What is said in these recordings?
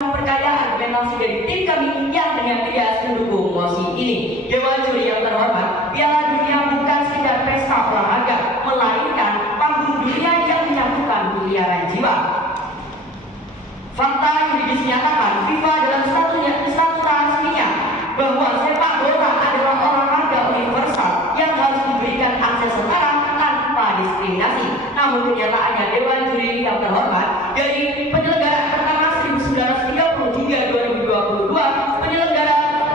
perkaya argumentasi dari tim kami yang dengan tegas mendukung mosi ini. Dewan juri yang terhormat, Piala Dunia bukan sekedar pesta olahraga, melainkan panggung dunia yang menyatukan miliaran jiwa. Fakta yuridis menyatakan FIFA dalam statuta aslinya bahwa sepak bola adalah olahraga universal yang harus diberikan akses setara tanpa diskriminasi. Namun kenyataannya Dewan Juri yang terhormat, dari penyelenggaraan pertama 1930 hingga 2022,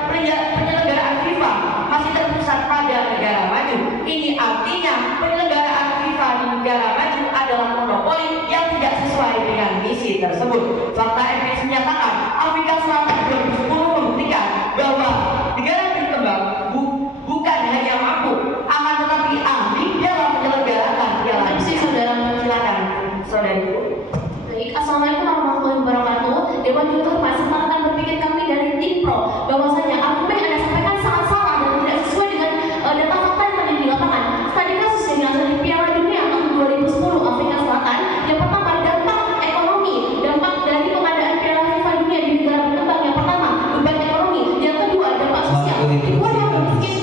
penyelenggaraan FIFA masih terpusat pada negara maju. Ini artinya penyelenggaraan FIFA di negara maju adalah monopoli yang tidak sesuai dengan misi tersebut. Fakta empiris menyatakan Afrika Selatan 2010 membuktikan bahwa negara berkembang bukan hanya mampu, akan tetapi ahli dalam menyelenggarakan piala. Silakan saudariku. Baik, assalamualaikum warahmatullahi wabarakatuh. Dewan Juri terhormat, kesempatan berpikir kami dari tim pro bahwasanya argumen yang Anda sampaikan sangat salah dan tidak sesuai dengan data fakta yang terjadi di lapangan. Tadi kasus yang dilaksanakan di Piala Dunia tahun 2010 Afrika Selatan, yang pertama dampak ekonomi, dampak dari pengadaan Piala FIFA Dunia di negara berkembang. Yang pertama beban ekonomi, yang kedua dampak sosial. Ribuan yang miskin.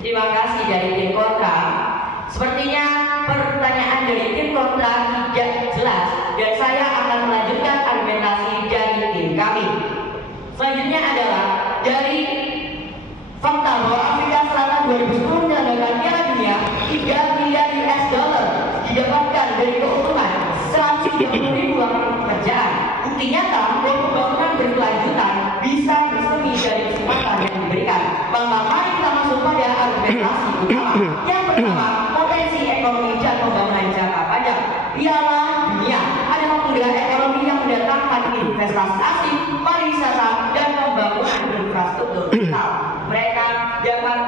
Terima kasih dari tim kontra. Sepertinya pertanyaan dari tim kontra tidak jelas dan saya akan melanjutkan argumentasi dari tim kami. Selanjutnya adalah dari fakta bahwa Afrika Selatan 2010 menyelenggarakan Piala Dunia 3 miliar US dollar didapatkan dari keuntungan 130.000 lapangan pekerjaan. Bukti nyata bahwa pembangunan berkelanjutan bisa bersemi dari kesempatan yang diberikan. Maka mari kita masuk pada argumentasi utama. Yang pertama, potensi ekonomi dan pembangunan jangka panjang. Piala Dunia adalah penggerak ekonomi yang mendatangkan investasi asing, pariwisata, dan pembangunan infrastruktur digital. Mereka dapat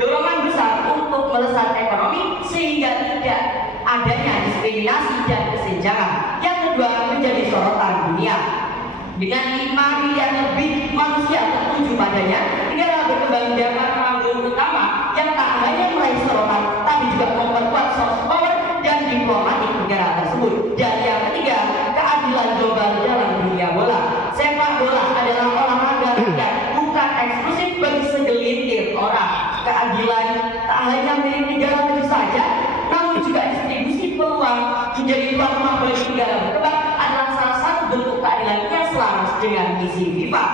dorongan besar untuk melesat ekonomi sehingga tidak adanya diskriminasi dan kesenjangan. Yang kedua, menjadi sorotan dunia. Dengan 5 miliar lebih manusia tertuju padanya, negara berkembang dapat panggung utama yang tak hanya meraih sorotan, tapi juga memperkuat soft power dan diplomatik negara tersebut. Dan yang ketiga, keadilan global dalam dunia bola. Sepak bola adalah olahraga rakyat, bukan eksklusif bagi segelintir orang. Keadilan tak hanya milik negara maju saja, namun juga distribusi peluang menjadi tuan rumah bagi negara berkembang adalah salah satu bentuk keadilan yang selaras dengan misi FIFA.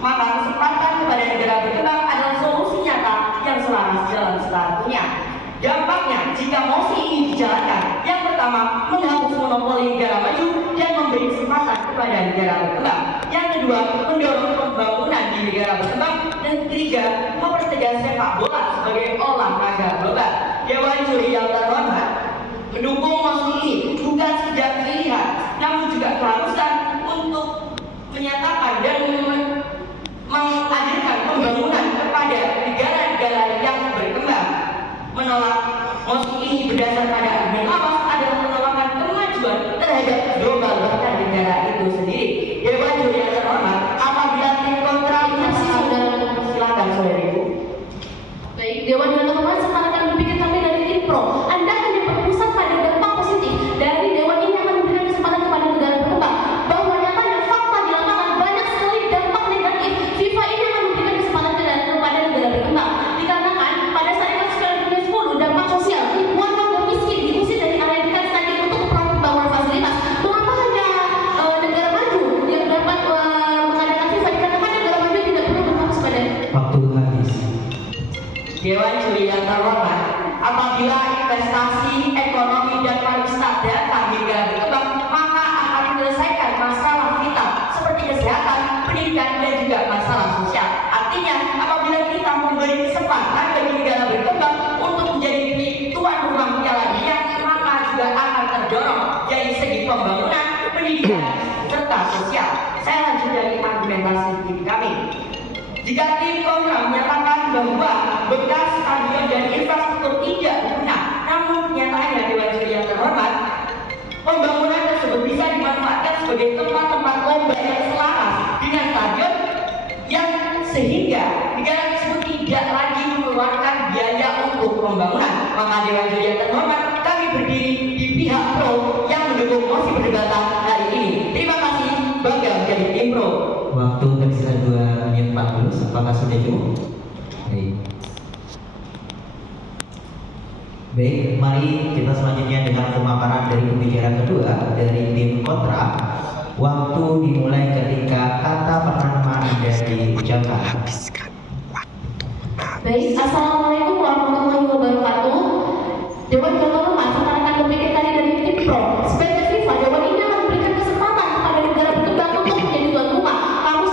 Maka kesempatan kepada negara berkembang adalah solusi nyata yang selaras dalam satunya. Dampaknya jika mosi ini dijalankan, yang pertama menghapus monopoli negara maju dan memberi kesempatan kepada negara berkembang. Yang kedua, mendorong pembangunan di negara berkembang. Dan ketiga, mempertegas sepak bola sebagai olahraga global. Dewan Juri yang terhormat mendukung mosi ini bukan sekedar pilihan, namun juga keharusan untuk menyatakan dan menghadirkan pembangunan kepada negara-negara yang berkembang. Menolak mosi ini berdasar pada argumen lawas adalah penolakan kemajuan terhadap global bahkan negara itu sendiri. Dewan Juri yang terhormat, apabila tim kontra silakan saudariku. Baik, Dewan Juri terhormat, kesempatan berpikir kami dari tim pro. Anda hanya berpusat pada dampak positif dari Dewan ini akan memberikan kesempatan kepada negara berkembang, bahwa nyatanya fakta di lapangan banyak sekali dampak negatif. FIFA ini akan memberikan kesempatan kepada negara berkembang, dikarenakan pada saat kasus Piala Dunia 10 dampak sosial, ribuan warga miskin diusir dari area dekat stadion untuk pembangunan fasilitas. Mengapa hanya negara maju yang dapat mengadakan FIFA, dikarenakan negara maju tidak perlu berfokus pada waktu habis. Dewan Juri yang terhormat, apabila investasi, ekonomi, dan pariwisata datang di negara berkembang, maka akan menyelesaikan masalah vital seperti kesehatan, pendidikan, dan juga masalah sosial. Artinya, apabila kita memberi kesempatan bagi negara berkembang untuk menjadi tuan rumah Piala Dunia, maka juga akan terdorong dari segi pembangunan, pendidikan, serta sosial. Saya lanjut dari argumentasi tim kami. Jika tim kontra menyatakan bahwa bekas stadion dan infrastruktur tidak berguna, namun kenyataannya Dewan Juri yang terhormat, pembangunan tersebut bisa dimanfaatkan sebagai tempat-tempat lomba yang selaras dengan stadion yang sehingga negara tersebut tidak lagi mengeluarkan biaya untuk pembangunan. Maka Dewan Juri yang terhormat, kami berdiri di pihak pro yang mendukung mosi perdebatan hari ini. Terima kasih. Apakah sudah cukup? Baik. Baik, mari kita selanjutnya dengan pemaparan dari pembicara kedua dari tim kontra. Waktu dimulai ketika kata pertama Anda diucapkan. Baik, assalamualaikum warahmatullahi wabarakatuh. Dewan Kehormatan sekarang berpikir tadi dari tim pro. Sebagai FIFA, Dewan ini akan memberikan kesempatan kepada negara berkembang untuk menjadi tuan rumah. Kami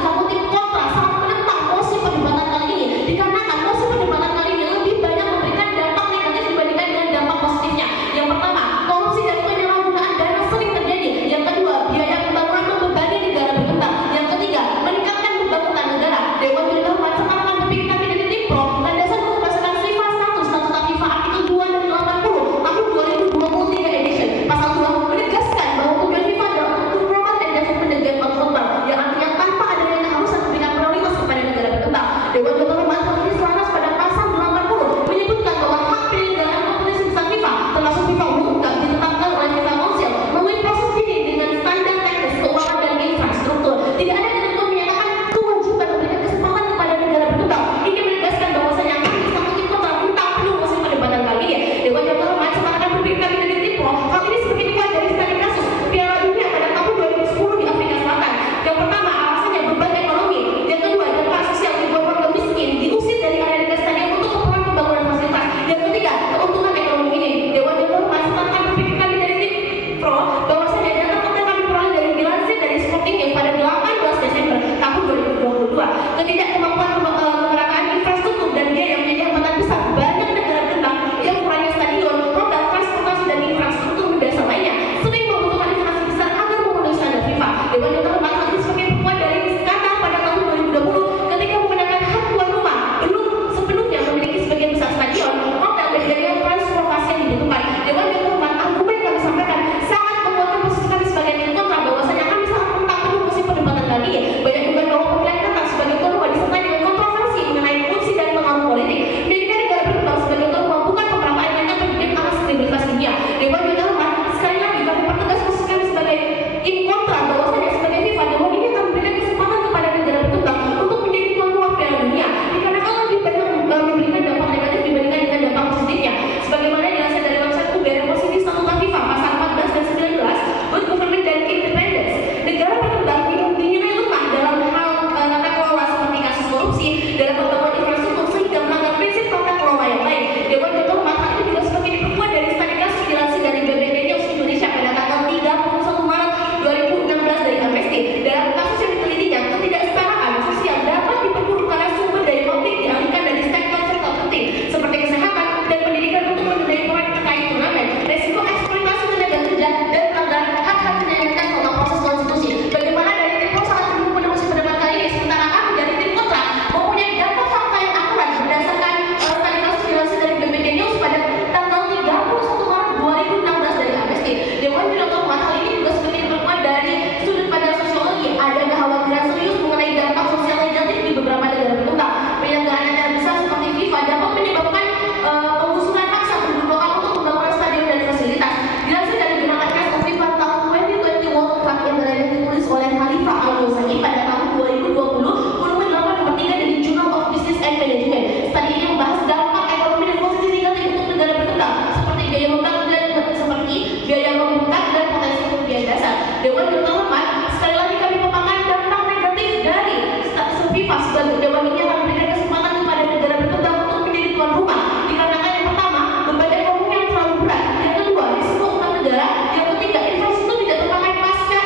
selaku tim kontra sangat menentang mosi perdebatan kali ini, dikarenakan mosi perdebatan kali ini lebih banyak memberikan dampak negatif dibandingkan dengan dampak positifnya. Yang pertama, korupsi dan penyalahgunaan dana sering terjadi. Yang kedua, biaya pembangunan membebani negara berkembang. Yang ketiga, meningkatkan pembangunan negara. Dewan Kehormatan sekarang berpikir tadi dari tim pro. Landasan berdasarkan FIFA status Statuta FIFA artikel 2 dan 80 tahun 2023 edition. Pasal 2 menegaskan bahwa tujuan FIFA adalah untuk promote and development negara berkembang, yang artinya tanpa adanya keharusan memberikan prioritas kepada negara berkembang. Dewan Kehormatan hal ini selaras pada pasal 80 menyebutkan bahwa hak pilih negara dan kompetensi besar FIFA termasuk FIFA World Cup ditetapkan oleh FIFA Council melalui proses ini dengan standar teknis keuangan dan infrastruktur. Tidak ada ketentuan menyatakan kewajiban memberikan kesempatan kepada negara berkembang. Ini menegaskan bahwasanya kami selaku tim kontra minta penuh musim perdebatan kali ini. Dewan Kehormatan sekarang berpikir kami dari tim pro. Hal ini seperti dikatakan dari studi kasus Piala Dunia pada tahun 2010 di Afrika Selatan. Yang pertama, alasannya beban ekonomi. Yang kedua, dampak sosial ribuan warga miskin diusir dari area stadion untuk keperluan pembangunan fasilitas. Yang ketiga, keuntungan ekonomi ini. Dewan Kehormatan sekarang berpikir kami dari tim pro bahwasanya data fakta kami peroleh dari dilansir dari Sporting yang pada 18 Desember tahun 2022. Ketidakmampuan pemerataan infrastruktur dan biaya yang menjadi hambatan besar banyak negara berkembang yang kurangnya stadion, hotel, transportasi dan infrastruktur mendasar lainnya sering membutuhkan investasi besar agar memenuhi standar FIFA. Dewan Kehormatan hal ini sebagai penguat dari skandal pada tahun 2020 ketika menggunakan hak tuan rumah belum sepenuhnya memiliki sebagian besar stadion, hotel dan jaringan transportasi yang dibutuhkan. Dewan Kehormatan argumen yang kami sampaikan sangat menguatkan posisi kami sebagai tim kontra bahwasanya kami sangat menentang penuh musim perdebatan kali ini. Banyak dugaan bahwa pemilihan kata sebagai tuan rumah disertai dengan kontroversi mengenai korupsi dan pengaruh politik. Menjadikan negara berkembang sebagai tuan rumah bukan beberapa elemen yang menjadi alas kredibilitas dunia. Dewan Kehormatan sekali lagi kami pertegas posisi kami sebagai tim kontra bahwasanya sebagai FIFA Dewan ini akan memberikan kesempatan kepada negara berkembang untuk menjadi tuan rumah Piala Dunia dikarenakan lebih banyak memberikan dampak negatif dibandingkan dengan dampak positifnya. Sebagaimana dilansir dari website UBR Positif Statuta FIFA pasal 14 dan 19, good government dan independence. Negara berkembang dinilai lemah dalam hal tata kelola seperti kasus korupsi dalam pembangunan infrastruktur sehingga melanggar prinsip tata kelola yang baik. Dewan Kehormatan hal ini juga sebagai diperkuat dari studi kasus dilansir dari BBB News Indonesia pada tanggal 31 Maret 2016 dari Amnesty. Dalam kasus yang ditelitinya, ketidaksetaraan sosial dapat diperburuk karena sumber daya publik dialihkan dari sektor-sektor penting seperti kesehatan dan pendidikan untuk mendanai proyek terkait turnamen, resiko eksploitasi tenaga kerja dan pelanggaran hak-hak penyelenggaraan selama proses konstitusi. Bagaimana dari tim pro sangat mendukung pada musim pendebat kali ini, sementara kami dari tim kontra mempunyai data fakta yang akurat berdasarkan studi kasus dilansir dari BBB News pada tanggal 31 Maret 2016 dari Amnesty. Dewan Kehormatan hal ini juga sebagai diperkuat dari sudut pandang sosiologi. Ada kekhawatiran serius mengenai dampak sosial negatif di beberapa negara berkembang. Penyelenggaraan acara besar seperti FIFA dapat menyebabkan penggusuran paksa penduduk lokal untuk pembangunan stadion dan fasilitas. Dilansir dari jurnal Press of FIFA tahun 2020 World Cup yang ditulis oleh Khalifah Al-Yosani pada tahun 2020, volume 8 nomor 3 dari Journal of Business and Management. Studi ini membahas dampak ekonomi dan posisi negatif untuk negara berkembang seperti biaya membengkak dan potensi kerugian dasar. Dewan Kehormatan sekali lagi kami memaparkan dampak negatif dari status FIFA sebagai dewan ini akan memberikan kesempatan kepada negara berkembang untuk menjadi tuan rumah dikarenakan yang pertama, beban ekonomi yang terlalu berat. Yang kedua, risiko utang negara. Yang ketiga, infrastruktur tidak terpakai pasca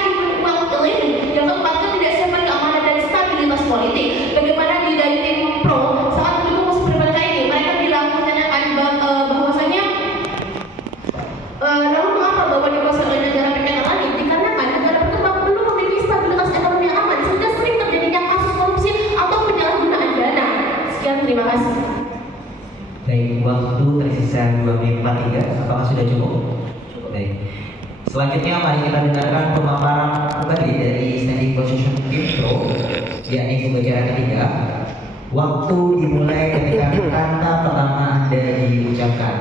wealth elimination. Yang keempat, ketidaksiapan keamanan dan stabilitas politik. Bagaimana di dari tim pro saat mendukung musim perdebatan kali ini, mereka bilang menanyakan bahwasanya namun mengapa bahwa dikuasai oleh negara berkembang lain? Dikarenakan negara berkembang belum memiliki stabilitas ekonomi yang aman sehingga sering terjadinya kasus korupsi atau penyalahgunaan dana. Sekian, terima kasih. Baik, waktu tersisa 2 menit 43. Apakah sudah cukup? Baik. Selanjutnya mari kita dengarkan pemaparan kembali dari standing position tim pro, yakni pembicara ketiga. Waktu dimulai ketika kata pertama Anda diucapkan.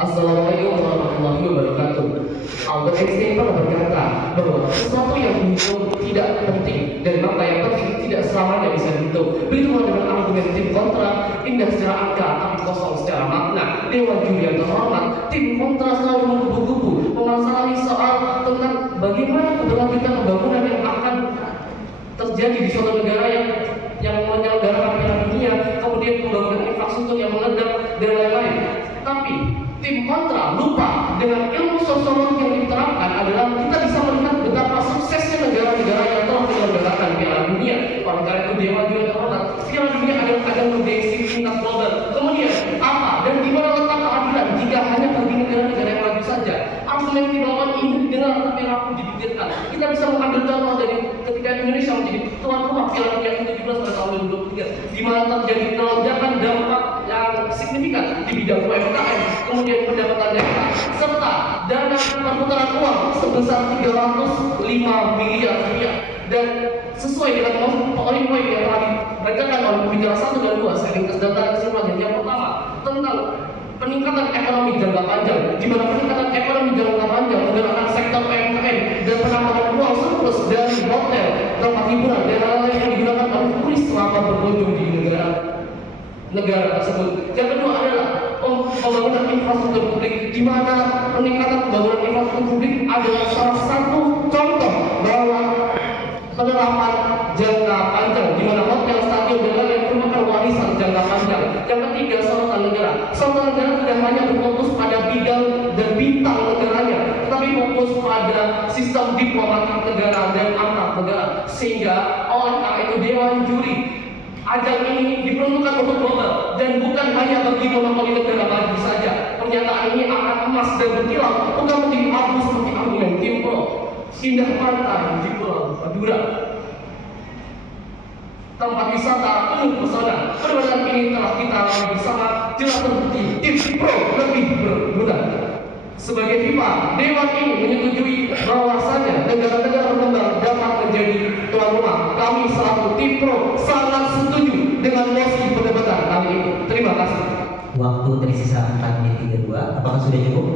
Assalamualaikum warahmatullahi wabarakatuh. Albert Einstein pernah berkata bahwa sesuatu yang itu tidak penting, dan maka yang penting tidak selamanya bisa dihitung. Begitu dengan argumen tim kontra, indah secara angka tapi kosong secara makna. Dewan juri yang terhormat, tim kontra selalu menggebu-gebu memasalahi soal tentang bagaimana keberlanjutan pembangunan yang akan terjadi di suatu negara yang menyelenggarakan Piala Dunia, kemudian pembangunan infrastruktur yang meledak dan lain-lain. Tapi tim kontra lupa dengan ilmu sosiologi yang diterapkan adalah kita bisa melihat betapa suksesnya negara-negara yang telah menyelenggarakan Piala Dunia. Oleh karena itu Dewan Juri terhormat, Piala Dunia adalah ajang bergengsi tingkat global. Kemudian apa dan di mana letak keadilan jika hanya bagi negara-negara yang maju saja? Argumen lawan ini didengar tapi rapuh dipikirkan. Kita bisa mengambil contoh dari ketika Indonesia menjadi tuan rumah Piala Dunia ke-17 pada tahun 2023, di mana terjadi lonjakan dampak yang signifikan di bidang UMKM, kemudian pendapatan daerah, serta dana perputaran uang sebesar 305 miliar rupiah. Dan sesuai dengan poin-poin yang telah dibacakan oleh pembicara 1 dan 2, saya ringkas data kesimpulannya. Yang pertama, tentang peningkatan ekonomi jangka panjang, di mana peningkatan ekonomi jangka panjang menggerakkan sektor UMKM dan penambahan uang surplus dari hotel, tempat hiburan dan lain-lain yang digunakan oleh turis selama berkunjung di negara tersebut. Yang kedua adalah pembangunan infrastruktur publik, di mana peningkatan pembangunan infrastruktur publik adalah salah satu contoh bahwa penerapan jangka panjang, di mana hotel, stadion dan lain-lain merupakan warisan jangka panjang. Yang ketiga, sorotan negara. Sorotan negara tidak hanya berfokus pada bidang dan bintang negaranya, tetapi fokus pada sistem diplomatik negara dan antar negara. Sehingga oleh karena itu Dewan Juri, ajang ini diperuntukkan untuk global dan bukan hanya bagi monopoli negara maju saja. Pernyataan ini akan emas dan berkilau, bukan menjadi abu seperti argumen tim pro. Indah pantai di Pulau Madura, tempat wisata penuh pesona. Perdebatan ini telah kita lalui bersama, jelas terbukti tim pro lebih berguna. Sebagai FIFA, Dewan ini menyetujui bahwasanya negara-negara berkembang dapat menjadi tuan rumah. Kami selaku tim pro sangat setuju dengan mosi perdebatan kali ini. Terima kasih. Waktu tersisa 4 menit 32, apakah sudah cukup?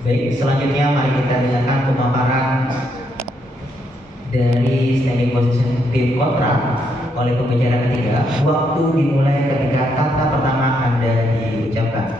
Baik, selanjutnya mari kita dengarkan pemaparan dari standing position tim kontra oleh pembicara ketiga. Waktu dimulai ketika kata pertama Anda diucapkan.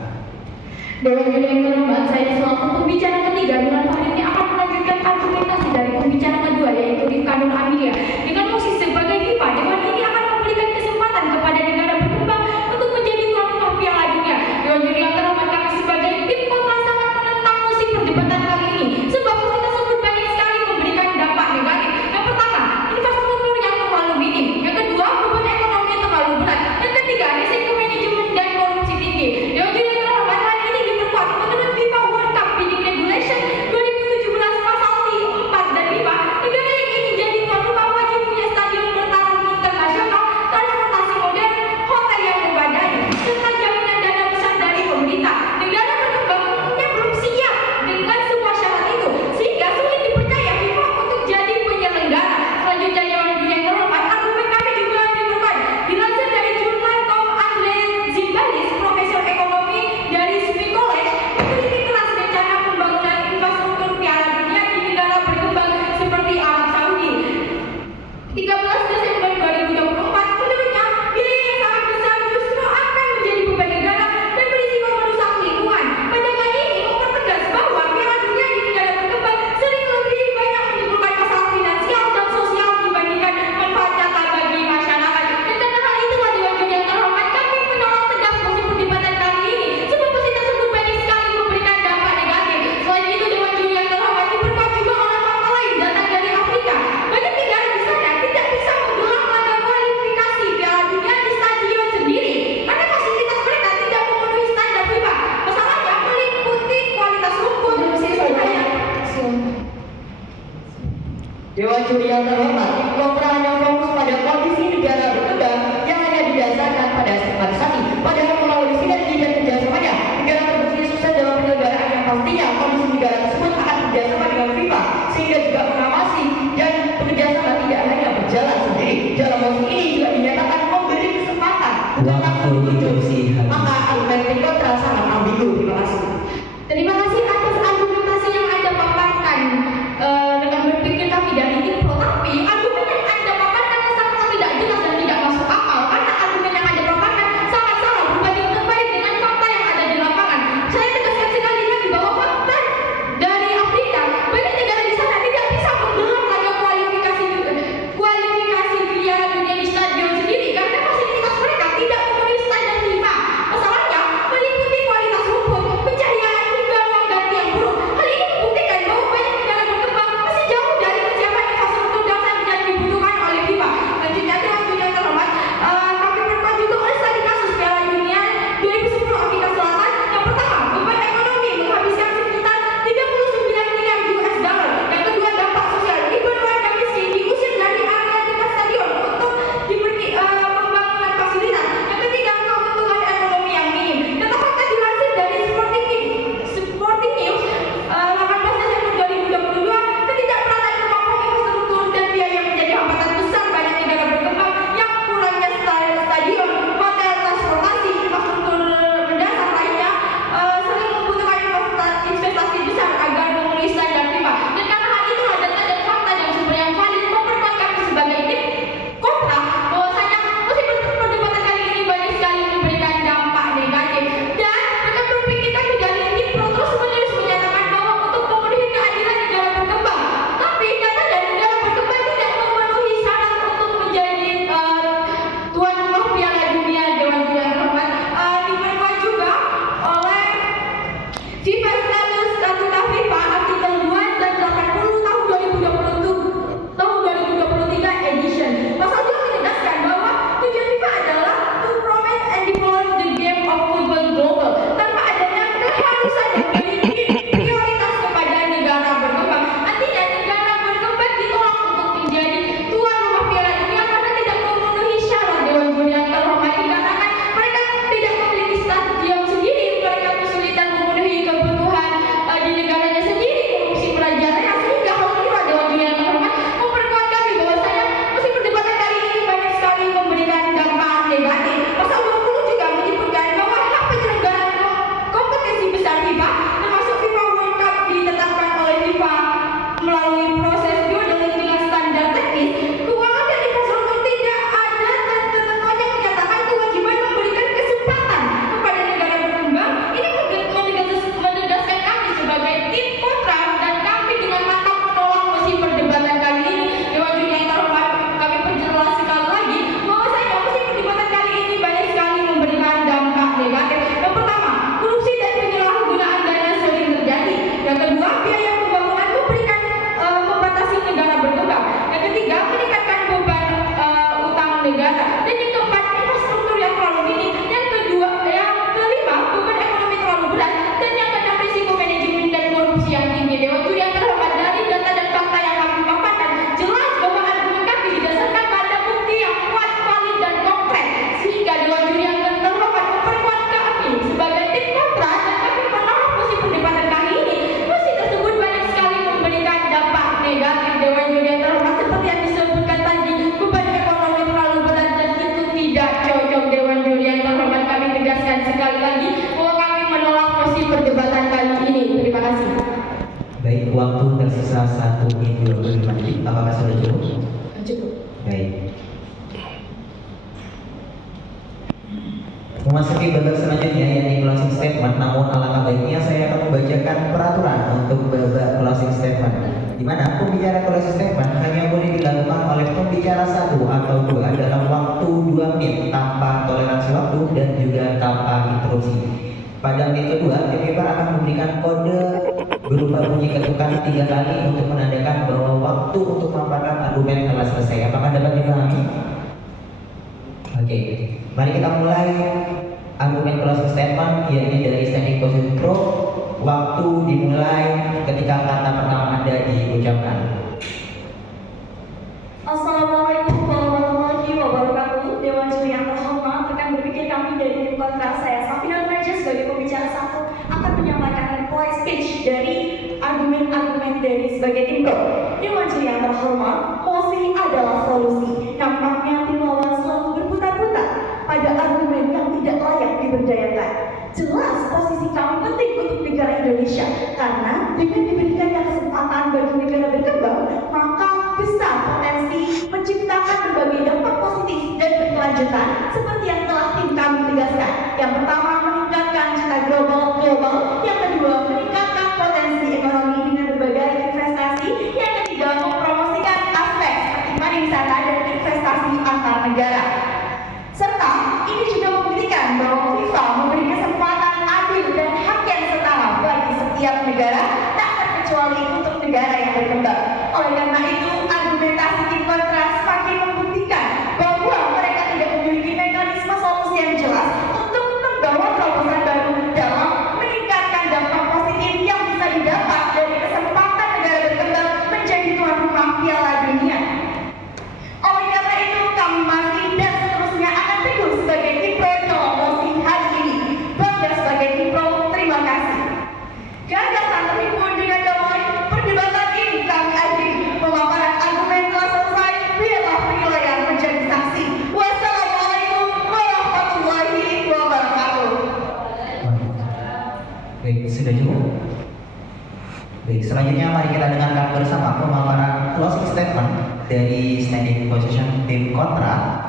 Dewan Juri yang terhormat, saya selaku pembicara ketiga dengan hari ini akan melanjutkan argumentasi dari pembicara kedua, yaitu Rifkanul Amelia. Dengan posisi sebagai FIFA, Dewan ini akan memberikan kesempatan kepada negara berkembang untuk menjadi tuan rumah Piala Dunia. Dewan Juri yang terhormat, kami sebagai tim kontra sangat menentang mosi perdebatan kali ini, sebab mosi tersebut banyak sekali memberikan dampak negatif. Yang pertama, infrastruktur yang terlalu minim. Yang kedua, beban ekonomi yang terlalu berat. Yang ketiga, risiko manajemen dan korupsi tinggi. Dewan Juri yang terhormat, hari ini diperkuat menurut FIFA World Cup Bidding Regulation 2017 pasal 4 dan 5. Negara yang ingin jadi tuan rumah wajib punya stadion bertaraf internasional, transportasi modern, hotel yang memadai, serta jaminan dana besar dari pemerintah. Negara berkembang umumnya belum siap dengan semua syarat itu, sehingga sulit dipercaya FIFA untuk jadi penyelenggara. Selanjutnya, Dewan Juri yang terhormat, argumen kami juga diperkuat. Dilansir dari jurnal Tom Andre Zimbalis, profesor ekonomi dari Smith College, mengkritik keras rencana pembangunan infrastruktur Piala Dunia di negara berkembang seperti Arab Saudi. 13 Desember 2024, menurutnya biaya yang sangat besar justru akan menjadi beban negara dan berisiko merusak lingkungan. Pandangan ini mempertegas bahwa Piala Dunia di negara berkembang sering lebih banyak menimbulkan masalah finansial dan sosial dibandingkan manfaat nyata bagi masyarakat. Dan karena hal itulah Dewan Juri yang terhormat, kami menolak tegas mosi perdebatan kali ini, sebab mosi tersebut banyak sekali memberikan dampak negatif. Selain itu, Dewan Juri yang terhormat diperkuat juga oleh fakta lain datang dari Afrika. Banyak negara di sana tidak bisa menggelar laga kualifikasi Piala Dunia di stadion sendiri karena fasilitas mereka tidak memenuhi standar FIFA. Masalahnya meliputi kualitas rumput dan sistem air. Dewan Juri yang terhormat, tim kontra hanya fokus pada kondisi negara berkembang yang hanya didasarkan pada simpati. Padahal melalui sinergi dan kerjasamanya, negara terbukti sukses dalam penyelenggaraan yang pastinya kondisi negara tersebut akan kerjasama dengan FIFA, sehingga juga mengawasi dan bekerjasama tidak hanya berjalan sendiri. Dalam mosi ini juga dinyatakan memberi kesempatan Waktu diskusi habis. maka argumen tim kontra sangat ambigu. Terima kasih. Terima kasih atas argumentasi yang Anda paparkan, rekan berpikir. Yang kedua, biaya pembangunan memberikan membatasi negara berkembang. Yang ketiga, meningkatkan beban utang negara. Dan yang keempat, infrastruktur yang terlalu minim. Yang kelima, beban ekonomi terlalu berat. Dan yang keenam, risiko manajemen dan korupsi yang tinggi. Dewan Juri yang terhormat, dari data dan fakta yang kami paparkan, jelas bahwa argumen kami didasarkan pada bukti yang kuat, valid dan konkret, sehingga Dewan Juri yang terhormat memperkuat kami sebagai tim kontra, dan kami menolak mosi perdebatan kali ini. Mosi tersebut banyak sekali memberikan dampak negatif. Dewan Juri yang terhormat, seperti yang disebutkan tadi, beban ekonomi terlalu berat dan itu tidak cocok. Dewan Juri yang terhormat, kami tegaskan sekali lagi bahwa kami menolak mosi perdebatan kali ini. Terima kasih. Baik, waktu tersisa 1 menit 25 detik. Apakah sudah cukup? Cukup. Baik. Memasuki babak selanjutnya yakni closing statement, namun alangkah baiknya saya akan membacakan peraturan untuk babak closing statement, di mana pembicara closing statement hanya boleh dilakukan oleh pembicara 1 atau 2 dalam waktu 2 menit tanpa toleransi waktu dan juga tanpa interupsi. Pada menit kedua, pembicara akan memberikan kode berupa bunyi ketukan 3 kali untuk menandakan bahwa waktu untuk memaparkan argumen telah selesai. Apakah dapat dipahami? Oke, mari kita mulai argumen closing statement, yakni dari standing position pro. Waktu dimulai ketika kata pertama Anda diucapkan. Assalamualaikum warahmatullahi wabarakatuh. Dewan Juri yang terhormat, rekan berpikir kami dari tim kontra, saya Safina Raja sebagai pembicara 1 akan menyampaikan reply speech dari argumen-argumen dari sebagai tim pro. Dewan Juri yang terhormat, mosi adalah solusi. Nampaknya tim lawan selalu berputar-putar pada argumen yang tidak layak diberdayakan. Jelas posisi kami penting untuk negara Indonesia, karena dengan diberikannya kesempatan bagi negara berkembang, maka besar potensi menciptakan berbagai dampak positif dan berkelanjutan seperti yang telah tim kami tegaskan. Yang pertama, meningkatkan citra global. Yang kedua, meningkatkan potensi ekonomi dengan berbagai investasi. Yang ketiga, mempromosikan aspek seperti pariwisata dan investasi antar negara. Serta ini juga membuktikan bahwa FIFA memberi kesempatan adil dan hak yang setara bagi setiap negara, tak terkecuali untuk negara yang berkembang. Oleh karena itu, argumentasi tim kontra semakin membuktikan bahwa mereka tidak memiliki mekanisme solusi yang jelas untuk membawa terobosan baru dalam meningkatkan dampak positif yang bisa didapat dari kesempatan negara berkembang menjadi tuan rumah Piala Dunia. Oleh karena itu, kami masih dan seterusnya akan teguh sebagai tim pro dalam mosi hari ini. Bangga sebagai tim pro, terima kasih. Gagasan terhimpun dengan damai, perdebatan ini kami akhiri. Pemaparan argumen telah selesai, biarlah penilaian menjadi saksi. Wassalamualaikum warahmatullahi wabarakatuh. Baik, sudah cukup. Baik, selanjutnya mari kita dengarkan bersama pemaparan closing statement dari standing position tim kontra.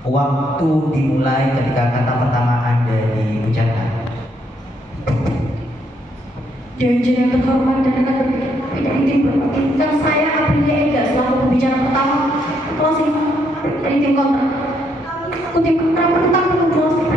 Waktu dimulai ketika kata pertama Anda diucapkan. Dewan Juri yang terhormat dan rekan berpikir kami dari tim berpikir, dan saya Aprilia Ega selaku pembicara pertama closing dari tim kontra. Tim kontra menentang dengan closing